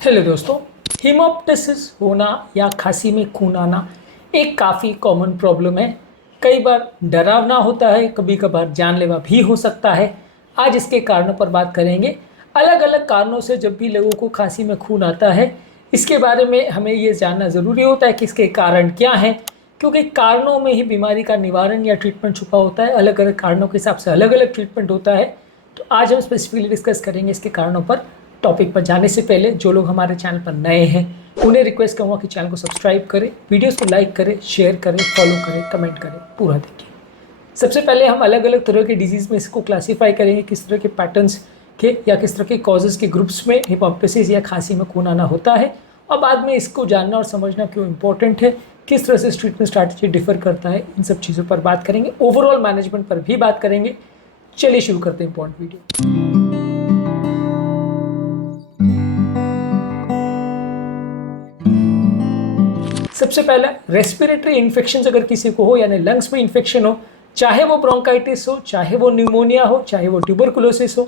Hello दोस्तों, हीमोप्टिसिस होना या खांसी में खून आना एक काफ़ी कॉमन प्रॉब्लम है। कई बार डरावना होता है, कभी कभार जानलेवा भी हो सकता है। आज इसके कारणों पर बात करेंगे। अलग अलग कारणों से जब भी लोगों को खांसी में खून आता है, इसके बारे में हमें ये जानना ज़रूरी होता है कि इसके कारण क्या हैं, क्योंकि कारणों में ही बीमारी का निवारण या ट्रीटमेंट छुपा होता है। अलग अलग कारणों के हिसाब से अलग अलग ट्रीटमेंट होता है। तो आज हम स्पेसिफिकली डिस्कस करेंगे इसके कारणों पर। टॉपिक पर जाने से पहले जो लोग हमारे चैनल पर नए हैं उन्हें रिक्वेस्ट करूँगा कि चैनल को सब्सक्राइब करें, वीडियोस को लाइक करें, शेयर करें, फॉलो करें, कमेंट करें, पूरा देखिए। सबसे पहले हम अलग अलग तरह के डिजीज़ में इसको क्लासीफाई करेंगे, किस तरह के पैटर्न्स के या किस तरह के कॉजेज़ के ग्रुप्स में हीमोप्टिसिस या खांसी में खून आना होता है, और बाद में इसको जानना और समझना क्यों इंपॉर्टेंट है, किस तरह से ट्रीटमेंट स्ट्रैटेजी डिफर करता है, इन सब चीज़ों पर बात करेंगे। ओवरऑल मैनेजमेंट पर भी बात करेंगे। चलिए शुरू करते हैं इंपॉर्टेंट वीडियो। सबसे पहला, रेस्पिरेटरी इन्फेक्शन अगर किसी को हो, यानी लंग्स में इन्फेक्शन हो, चाहे वो ब्रोंकाइटिस हो, चाहे वो न्यूमोनिया हो, चाहे वो ट्यूबरकुलोसिस हो,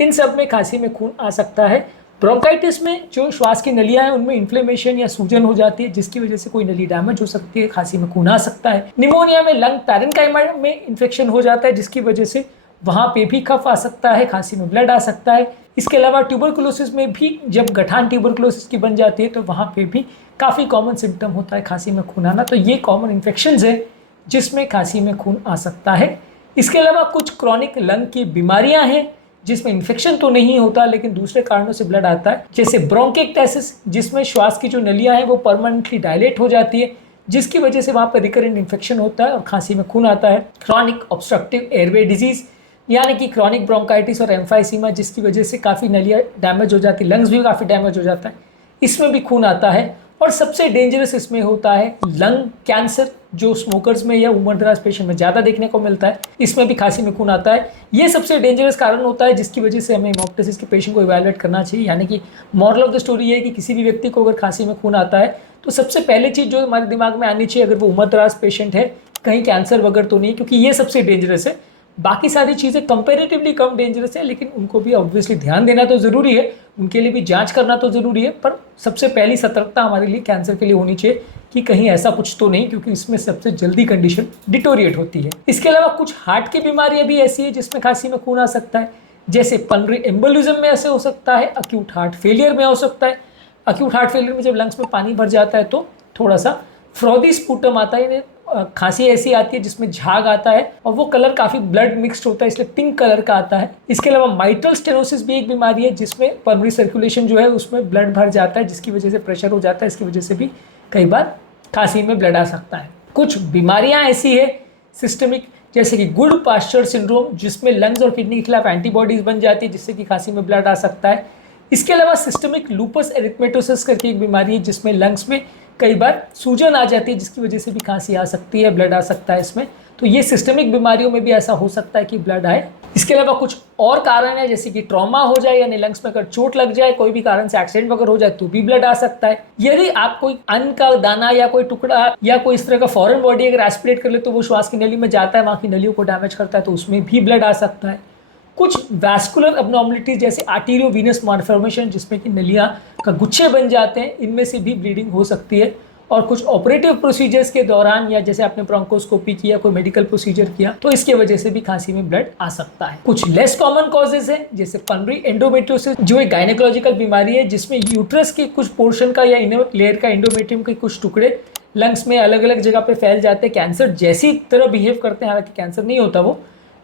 इन सब में खांसी में खून आ सकता है। ब्रोंकाइटिस में जो श्वास की नलियां हैं उनमें इन्फ्लेमेशन या सूजन हो जाती है, जिसकी वजह से कोई नली डैमेज हो सकती है, खांसी में खून आ सकता है। निमोनिया में लंग पैरेन्काइमा में इन्फेक्शन हो जाता है, जिसकी वजह से वहाँ पे भी कफ आ सकता है, खांसी में ब्लड आ सकता है। इसके अलावा ट्यूबरकुलोसिस में भी जब गठान ट्यूबरकुलोसिस की बन जाती है तो वहाँ पे भी काफ़ी कॉमन सिम्टम होता है खांसी में खून आना। तो ये कॉमन इन्फेक्शंस है जिसमें खांसी में खून आ सकता है। इसके अलावा कुछ क्रॉनिक लंग की बीमारियां हैं जिसमें इन्फेक्शन तो नहीं होता लेकिन दूसरे कारणों से ब्लड आता है, जैसे ब्रोंकिक्टेसिस, जिसमें श्वास की जो नलियां हैं वो परमानेंटली डायलेट हो जाती है, जिसकी वजह से वहाँ पर रिकरेंट इन्फेक्शन होता है और खांसी में खून आता है। क्रॉनिक ऑब्स्ट्रक्टिव एयरवे डिजीज़, यानी कि क्रॉनिक ब्रोंकाइटिस और एम्फाइसीमा, जिसकी वजह से काफ़ी नलियाँ डैमेज हो जाती है, लंग्स भी काफ़ी डैमेज हो जाता है, इसमें भी खून आता है। और सबसे डेंजरस इसमें होता है लंग कैंसर, जो स्मोकर्स में या उम्रदराज पेशेंट में ज़्यादा देखने को मिलता है, इसमें भी खांसी में खून आता है। ये सबसे डेंजरस कारण होता है जिसकी वजह से हमें हीमोप्टिसिस के पेशेंट को इवैल्यूएट करना चाहिए। यानी कि मॉरल ऑफ द स्टोरी ये है कि किसी भी व्यक्ति को अगर खांसी में खून आता है तो सबसे पहले चीज़ जो हमारे दिमाग में आनी चाहिए, अगर वो उम्रदराज पेशेंट है, कहीं कैंसर वगैरह तो नहीं, क्योंकि ये सबसे डेंजरस है। बाकी सारी चीज़ें कंपेरेटिवली कम डेंजरस है, लेकिन उनको भी ऑब्वियसली ध्यान देना तो ज़रूरी है, उनके लिए भी जांच करना तो ज़रूरी है। पर सबसे पहली सतर्कता हमारे लिए कैंसर के लिए होनी चाहिए कि कहीं ऐसा कुछ तो नहीं, क्योंकि इसमें सबसे जल्दी कंडीशन डिटोरिएट होती है। इसके अलावा कुछ हार्ट की बीमारियां भी ऐसी है जिसमें खांसी में खून आ सकता है, जैसे पल्मोनरी एम्बोलिज्म में ऐसे हो सकता है, अक्यूट हार्ट फेलियर में हो सकता है। अक्यूट हार्ट फेलियर में जब लंग्स में पानी भर जाता है तो थोड़ा सा फ्रॉदी स्पूटम आता है, खांसी ऐसी आती है जिसमें झाग आता है और वो कलर काफ़ी ब्लड मिक्स्ड होता है, इसलिए पिंक कलर का आता है। इसके अलावा माइट्रल स्टेनोसिस भी एक बीमारी है जिसमें पल्मोनरी सर्कुलेशन जो है उसमें ब्लड भर जाता है, जिसकी वजह से प्रेशर हो जाता है, इसकी वजह से भी कई बार खांसी में ब्लड आ सकता है। कुछ बीमारियां ऐसी है सिस्टमिक, जैसे कि गुड पास्चर सिंड्रोम, जिसमें लंग्स और किडनी के खिलाफ एंटीबॉडीज बन जाती है, जिससे कि खांसी में ब्लड आ सकता है। इसके अलावा सिस्टमिक लूपस एरिथमेटोसिस करके एक बीमारी है जिसमें लंग्स में कई बार सूजन आ जाती है, जिसकी वजह से भी खांसी आ सकती है, ब्लड आ सकता है इसमें। तो ये सिस्टमिक बीमारियों में भी ऐसा हो सकता है कि ब्लड आए। इसके अलावा कुछ और कारण है, जैसे कि ट्रॉमा हो जाए, यानी लंग्स में अगर चोट लग जाए, कोई भी कारण से एक्सीडेंट वगैरह हो जाए तो भी ब्लड आ सकता है। यदि आप कोई अन्न का दाना या कोई टुकड़ा या कोई इस तरह का फॉरेन बॉडी अगर एस्पिरेट कर ले तो वो श्वास की नली में जाता है, वहाँ की नलियों को डैमेज करता है, तो उसमें भी ब्लड आ सकता है। कुछ वैस्कुलर अबनॉर्मलिटीज जैसे आर्टेरियोवीनस मालफॉर्मेशन, जिसमें कि नलियाँ का गुच्छे बन जाते हैं, इनमें से भी ब्लीडिंग हो सकती है। और कुछ ऑपरेटिव प्रोसीजर्स के दौरान, या जैसे आपने ब्रोंकोस्कोपी किया, कोई मेडिकल प्रोसीजर किया, तो इसके वजह से भी खांसी में ब्लड आ सकता है। कुछ लेस कॉमन कॉजेज है, जैसे पल्मोनरी एंडोमेट्रियोसिस, जो एक गायनेकोलॉजिकल बीमारी है जिसमें यूट्रस के कुछ पोर्शन का या इनर लेयर का एंडोमेट्रियम के कुछ टुकड़े लंग्स में अलग अलग जगह पे फैल जाते हैं, कैंसर जैसी तरह बिहेव करते हैं, हालांकि कैंसर नहीं होता वो,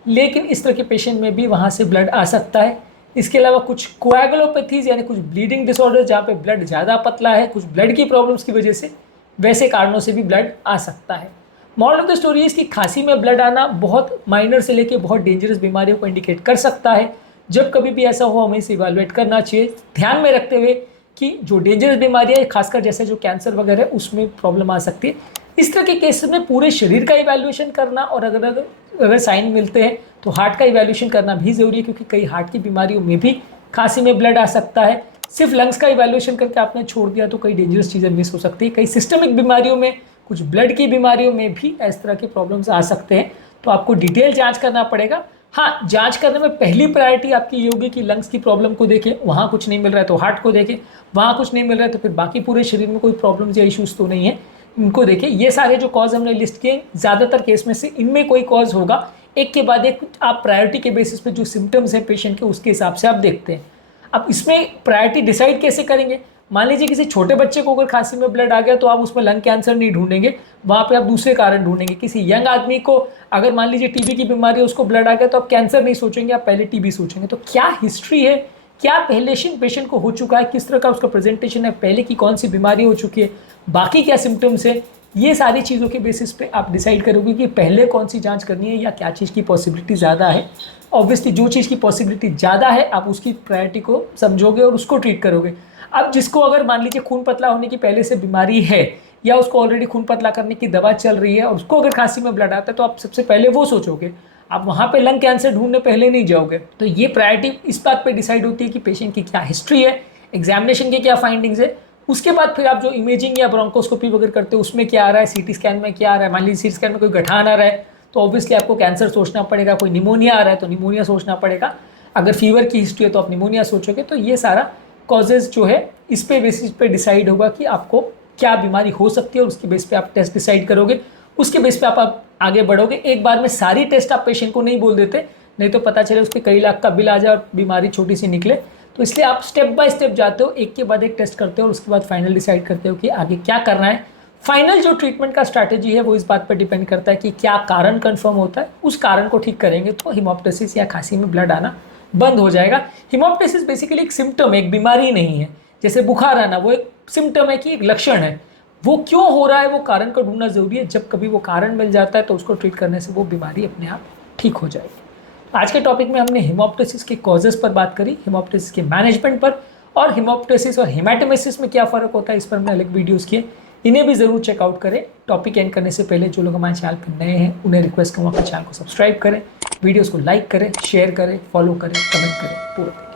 लेकिन इस तरह के पेशेंट में भी वहाँ से ब्लड आ सकता है। इसके अलावा कुछ कोएगुलोपैथीज, यानी कुछ ब्लीडिंग डिसऑर्डर जहाँ पे ब्लड ज़्यादा पतला है, कुछ ब्लड की प्रॉब्लम्स की वजह से वैसे कारणों से भी ब्लड आ सकता है। Moral of the story is कि खांसी में ब्लड आना बहुत माइनर से लेके बहुत डेंजरस बीमारियों को इंडिकेट कर सकता है। जब कभी भी ऐसा हो हमें इसे इवैल्यूएट करना चाहिए, ध्यान में रखते हुए कि जो डेंजरस बीमारियाँ खासकर जैसे जो कैंसर वगैरह उसमें प्रॉब्लम आ सकती है। इस तरह के केसेस में पूरे शरीर का इवैल्यूएशन करना, और अगर साइन मिलते हैं तो हार्ट का इवैल्यूएशन करना भी ज़रूरी है, क्योंकि कई हार्ट की बीमारियों में भी खांसी में ब्लड आ सकता है। सिर्फ लंग्स का इवैल्यूएशन करके आपने छोड़ दिया तो कई डेंजरस चीज़ें मिस हो सकती है। कई सिस्टमिक बीमारियों में, कुछ ब्लड की बीमारियों में भी इस तरह के प्रॉब्लम्स आ सकते हैं, तो आपको डिटेल जांच करना पड़ेगा। हाँ, जांच करने में पहली प्रायोरिटी आपकी ये होगी कि लंग्स की प्रॉब्लम को देखें, वहाँ कुछ नहीं मिल रहा है तो हार्ट को देखें, वहाँ कुछ नहीं मिल रहा है तो फिर बाकी पूरे शरीर में कोई प्रॉब्लम्स या इश्यूज तो नहीं है, इनको देखें। ये सारे जो कॉज हमने लिस्ट किए, ज़्यादातर केस में से इनमें कोई कॉज होगा, एक के बाद एक आप प्रायोरिटी के बेसिस पे जो सिम्टम्स हैं पेशेंट के उसके हिसाब से आप देखते हैं। अब इसमें प्रायोरिटी डिसाइड कैसे करेंगे? मान लीजिए किसी छोटे बच्चे को अगर खांसी में ब्लड आ गया तो आप उसमें लंग कैंसर नहीं ढूंढेंगे, वहाँ पे आप दूसरे कारण ढूंढेंगे। किसी यंग आदमी को अगर मान लीजिए टीबी की बीमारी है, उसको ब्लड आ गया तो आप कैंसर नहीं सोचेंगे, आप पहले टीबी सोचेंगे। तो क्या हिस्ट्री है, क्या पहले पेशेंट को हो चुका है, किस तरह का उसका प्रेजेंटेशन है, पहले की कौन सी बीमारी हो चुकी है, बाकी क्या सिम्टम्स है, ये सारी चीज़ों के बेसिस पे आप डिसाइड करोगे कि पहले कौन सी जांच करनी है या क्या चीज़ की पॉसिबिलिटी ज़्यादा है। ऑब्वियसली जो चीज़ की पॉसिबिलिटी ज़्यादा है आप उसकी प्रायोरिटी को समझोगे और उसको ट्रीट करोगे। अब जिसको अगर मान लीजिए खून पतला होने की पहले से बीमारी है या उसको ऑलरेडी खून पतला करने की दवा चल रही है और उसको अगर खांसी में ब्लड आता है तो आप सबसे पहले वो सोचोगे, आप वहाँ पे लंग कैंसर ढूंढने पहले नहीं जाओगे। तो ये प्रायोरिटी इस बात पे डिसाइड होती है कि पेशेंट की क्या हिस्ट्री है, एग्जामिनेशन के क्या फाइंडिंग्स है, उसके बाद फिर आप जो इमेजिंग या ब्रोंकोस्कोपी वगैरह करते हो उसमें क्या आ रहा है, सीटी स्कैन में क्या आ रहा है। मान लीजिए सीटी स्कैन में कोई गठान आ रहा है तो ऑब्वियसली आपको कैंसर सोचना पड़ेगा, कोई निमोनिया आ रहा है तो निमोनिया सोचना पड़ेगा, अगर फीवर की हिस्ट्री है तो आप निमोनिया सोचोगे। तो ये सारा कॉजेज जो है इस पे बेसिस पे डिसाइड होगा कि आपको क्या बीमारी हो सकती है और उसके बेस पे आप टेस्ट डिसाइड करोगे, उसके बेस पे आप आगे बढ़ोगे। एक बार में सारी टेस्ट आप पेशेंट को नहीं बोल देते, नहीं तो पता चले उसके कई लाख का बिल आ जाए और बीमारी छोटी सी निकले। तो इसलिए आप स्टेप बाय स्टेप जाते हो, एक के बाद एक टेस्ट करते हो और उसके बाद फाइनल डिसाइड करते हो कि आगे क्या करना है। फाइनल जो ट्रीटमेंट का स्ट्रैटेजी है वो इस बात पर डिपेंड करता है कि क्या कारण कंफर्म होता है, उस कारण को ठीक करेंगे तो हेमोप्टाइसिस या खांसी में ब्लड आना बंद हो जाएगा। हेमोप्टाइसिस बेसिकली एक सिम्टम है, एक बीमारी नहीं है। जैसे बुखार आना वो एक सिम्टम है कि एक लक्षण है, वो क्यों हो रहा है वो कारण को ढूंढना जरूरी है। जब कभी वो कारण मिल जाता है तो उसको ट्रीट करने से वो बीमारी अपने आप ठीक हो जाएगी। आज के टॉपिक में हमने हेमोप्टाइसिस के कॉजेस पर बात करी, हेमोप्टाइसिस के मैनेजमेंट पर, और हेमोप्टाइसिस और हेमाटोमेसिस में क्या फ़र्क होता है इस पर हमने अलग वीडियोस किए, इन्हें भी ज़रूर चेकआउट करें। टॉपिक एंड करने से पहले जो लोग हमारे चैनल पर नए हैं उन्हें रिक्वेस्ट करूँगा कि चैनल को सब्सक्राइब करें, वीडियोज़ को लाइक करें, शेयर करें, फॉलो करें, कमेंट करें पूरा।